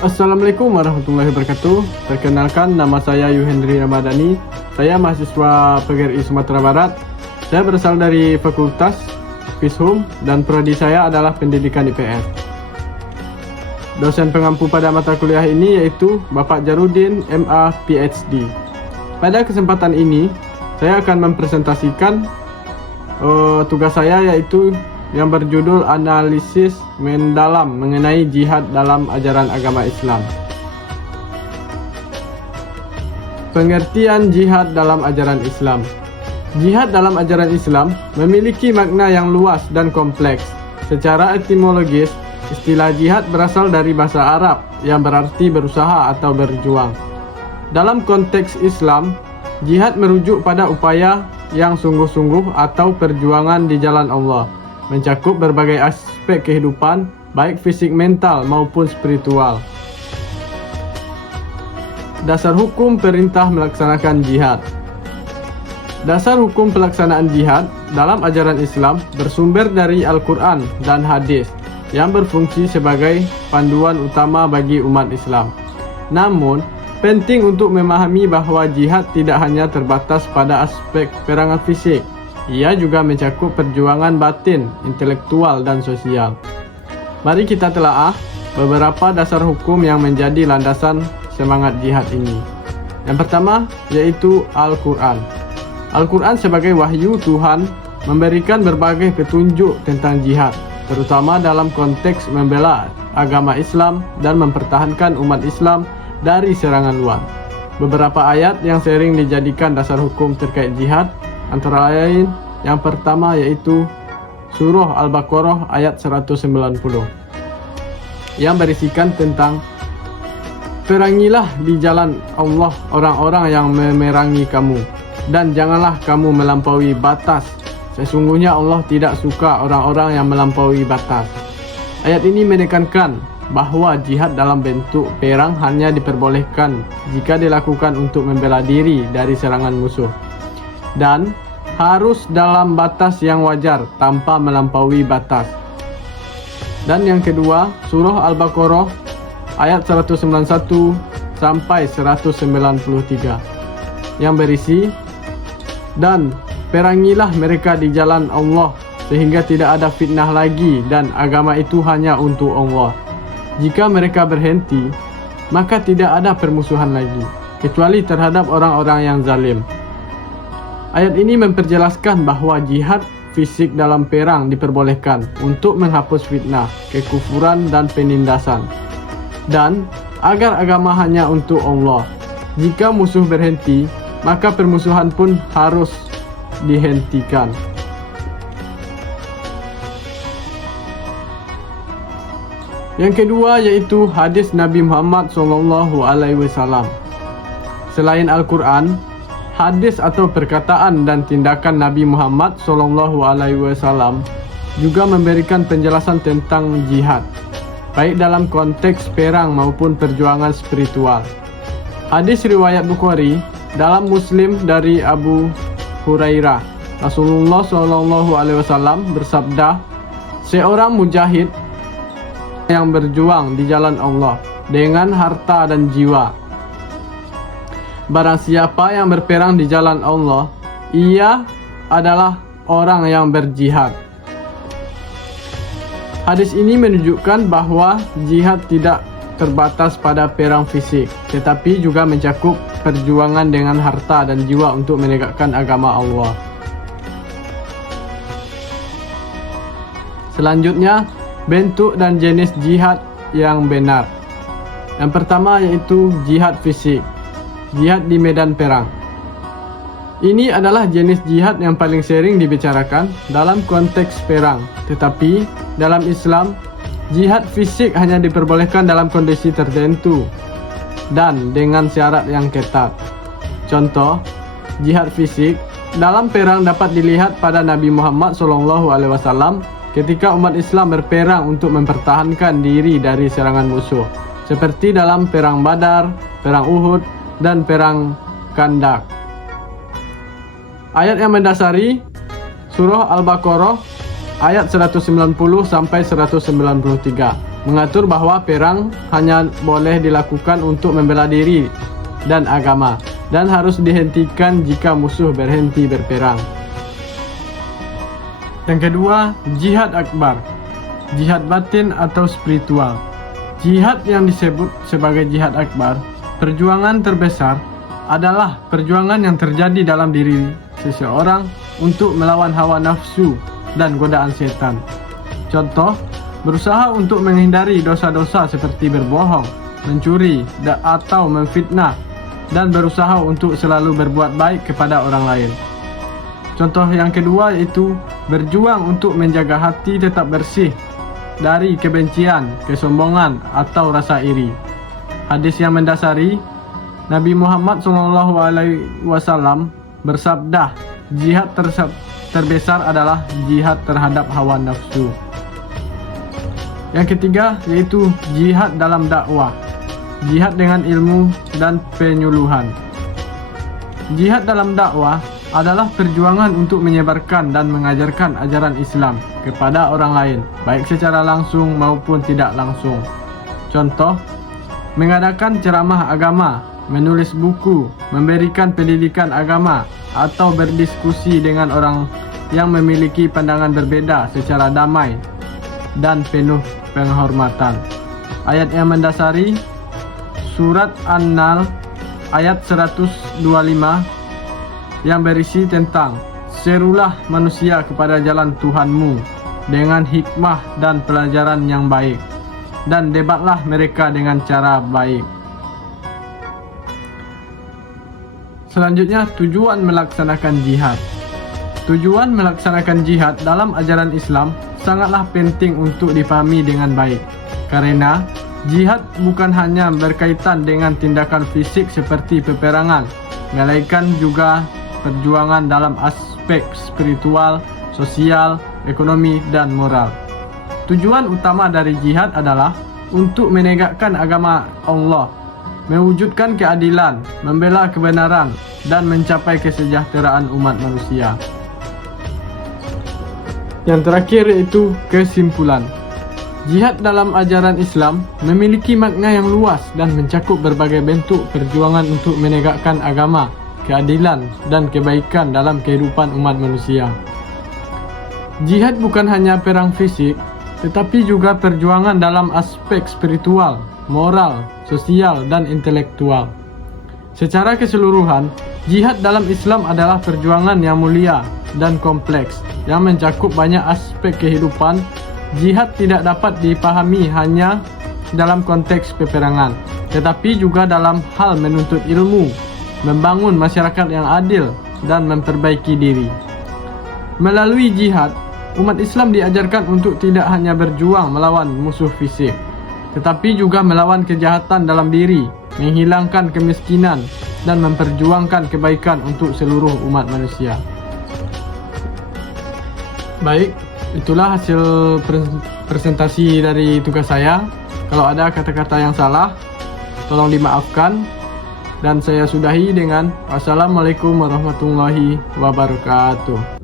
Assalamualaikum warahmatullahi wabarakatuh. Perkenalkan, nama saya Yuhendri Ramadhani. Saya mahasiswa PGRI Sumatera Barat. Saya berasal dari Fakultas Fishum dan prodi saya adalah Pendidikan IPS. Dosen pengampu pada mata kuliah ini yaitu Bapak Jarudin, MA, PhD. Pada kesempatan ini, saya akan mempresentasikan tugas saya yaitu yang berjudul Analisis Mendalam mengenai Jihad dalam Ajaran Agama Islam. Pengertian jihad dalam ajaran Islam. Jihad dalam ajaran Islam memiliki makna yang luas dan kompleks. Secara etimologis, istilah jihad berasal dari bahasa Arab yang berarti berusaha atau berjuang. Dalam konteks Islam, jihad merujuk pada upaya yang sungguh-sungguh atau perjuangan di jalan Allah, mencakup berbagai aspek kehidupan, baik fisik, mental, maupun spiritual. Dasar hukum perintah melaksanakan jihad. Dasar hukum pelaksanaan jihad dalam ajaran Islam bersumber dari Al-Quran dan hadis yang berfungsi sebagai panduan utama bagi umat Islam. Namun, penting untuk memahami bahwa jihad tidak hanya terbatas pada aspek perangan fisik. Ia juga mencakup perjuangan batin, intelektual, dan sosial. Mari kita telaah beberapa dasar hukum yang menjadi landasan semangat jihad ini. Yang pertama yaitu Al-Quran. Al-Quran sebagai wahyu Tuhan memberikan berbagai petunjuk tentang jihad, terutama dalam konteks membela agama Islam dan mempertahankan umat Islam dari serangan luar. Beberapa ayat yang sering dijadikan dasar hukum terkait jihad antara lain yang pertama yaitu Surah Al-Baqarah ayat 190 yang berisikan tentang perangilah di jalan Allah orang-orang yang memerangi kamu, dan janganlah kamu melampaui batas. Sesungguhnya Allah tidak suka orang-orang yang melampaui batas. Ayat ini menekankan bahwa jihad dalam bentuk perang hanya diperbolehkan jika dilakukan untuk membela diri dari serangan musuh, dan harus dalam batas yang wajar tanpa melampaui batas. Dan yang kedua, Surah Al-Baqarah ayat 191 sampai 193 yang berisi, dan perangilah mereka di jalan Allah sehingga tidak ada fitnah lagi dan agama itu hanya untuk Allah. Jika mereka berhenti, maka tidak ada permusuhan lagi kecuali terhadap orang-orang yang zalim. Ayat ini memperjelaskan bahwa jihad fisik dalam perang diperbolehkan untuk menghapus fitnah, kekufuran, dan penindasan, dan agar agama hanya untuk Allah. Jika musuh berhenti, maka permusuhan pun harus dihentikan. Yang kedua yaitu hadis Nabi Muhammad SAW. Selain Al-Quran, hadis atau perkataan dan tindakan Nabi Muhammad SAW juga memberikan penjelasan tentang jihad, baik dalam konteks perang maupun perjuangan spiritual. Hadis riwayat Bukhari dalam Muslim dari Abu Hurairah, Rasulullah SAW bersabda, seorang mujahid yang berjuang di jalan Allah dengan harta dan jiwa. Barang siapa yang berperang di jalan Allah, ia adalah orang yang berjihad. Hadis ini menunjukkan bahwa jihad tidak terbatas pada perang fisik, tetapi juga mencakup perjuangan dengan harta dan jiwa untuk menegakkan agama Allah. Selanjutnya, bentuk dan jenis jihad yang benar. Yang pertama yaitu jihad fisik. Jihad di medan perang. Ini adalah jenis jihad yang paling sering dibicarakan dalam konteks perang. Tetapi dalam Islam, jihad fisik hanya diperbolehkan dalam kondisi tertentu dan dengan syarat yang ketat. Contoh, jihad fisik dalam perang dapat dilihat pada Nabi Muhammad SAW ketika umat Islam berperang untuk mempertahankan diri dari serangan musuh, seperti dalam perang Badar, perang Uhud, dan perang Khandaq. Ayat yang mendasari Surah Al-Baqarah ayat 190 sampai 193 mengatur bahwa perang hanya boleh dilakukan untuk membela diri dan agama, dan harus dihentikan jika musuh berhenti berperang. Yang kedua, jihad akbar, jihad batin atau spiritual. Jihad yang disebut sebagai jihad akbar, perjuangan terbesar, adalah perjuangan yang terjadi dalam diri seseorang untuk melawan hawa nafsu dan godaan setan. Contoh, berusaha untuk menghindari dosa-dosa seperti berbohong, mencuri, atau memfitnah, dan berusaha untuk selalu berbuat baik kepada orang lain. Contoh yang kedua yaitu berjuang untuk menjaga hati tetap bersih dari kebencian, kesombongan, atau rasa iri. Hadis yang mendasari, Nabi Muhammad SAW bersabda, jihad terbesar adalah jihad terhadap hawa nafsu. Yang ketiga yaitu jihad dalam dakwah, jihad dengan ilmu dan penyuluhan. Jihad dalam dakwah adalah perjuangan untuk menyebarkan dan mengajarkan ajaran Islam kepada orang lain, baik secara langsung maupun tidak langsung. Contoh, mengadakan ceramah agama, menulis buku, memberikan pendidikan agama, atau berdiskusi dengan orang yang memiliki pandangan berbeda secara damai dan penuh penghormatan. Ayat yang mendasari Surat An-Nahl ayat 125 yang berisi tentang serulah manusia kepada jalan Tuhanmu dengan hikmah dan pelajaran yang baik, dan debatlah mereka dengan cara baik. Selanjutnya, tujuan melaksanakan jihad. Tujuan melaksanakan jihad dalam ajaran Islam sangatlah penting untuk dipahami dengan baik, karena jihad bukan hanya berkaitan dengan tindakan fisik seperti peperangan, melainkan juga perjuangan dalam aspek spiritual, sosial, ekonomi, dan moral. Tujuan utama dari jihad adalah untuk menegakkan agama Allah, mewujudkan keadilan, membela kebenaran, dan mencapai kesejahteraan umat manusia. Yang terakhir yaitu kesimpulan. Jihad dalam ajaran Islam memiliki makna yang luas dan mencakup berbagai bentuk perjuangan untuk menegakkan agama, keadilan, dan kebaikan dalam kehidupan umat manusia. Jihad bukan hanya perang fisik, tetapi juga perjuangan dalam aspek spiritual, moral, sosial, dan intelektual. Secara keseluruhan, jihad dalam Islam adalah perjuangan yang mulia dan kompleks yang mencakup banyak aspek kehidupan. Jihad tidak dapat dipahami hanya dalam konteks peperangan, tetapi juga dalam hal menuntut ilmu, membangun masyarakat yang adil, dan memperbaiki diri. Melalui jihad, umat Islam diajarkan untuk tidak hanya berjuang melawan musuh fisik, tetapi juga melawan kejahatan dalam diri, menghilangkan kemiskinan, dan memperjuangkan kebaikan untuk seluruh umat manusia. Baik, itulah hasil presentasi dari tugas saya. Kalau ada kata-kata yang salah, tolong dimaafkan. Dan saya sudahi dengan wassalamualaikum warahmatullahi wabarakatuh.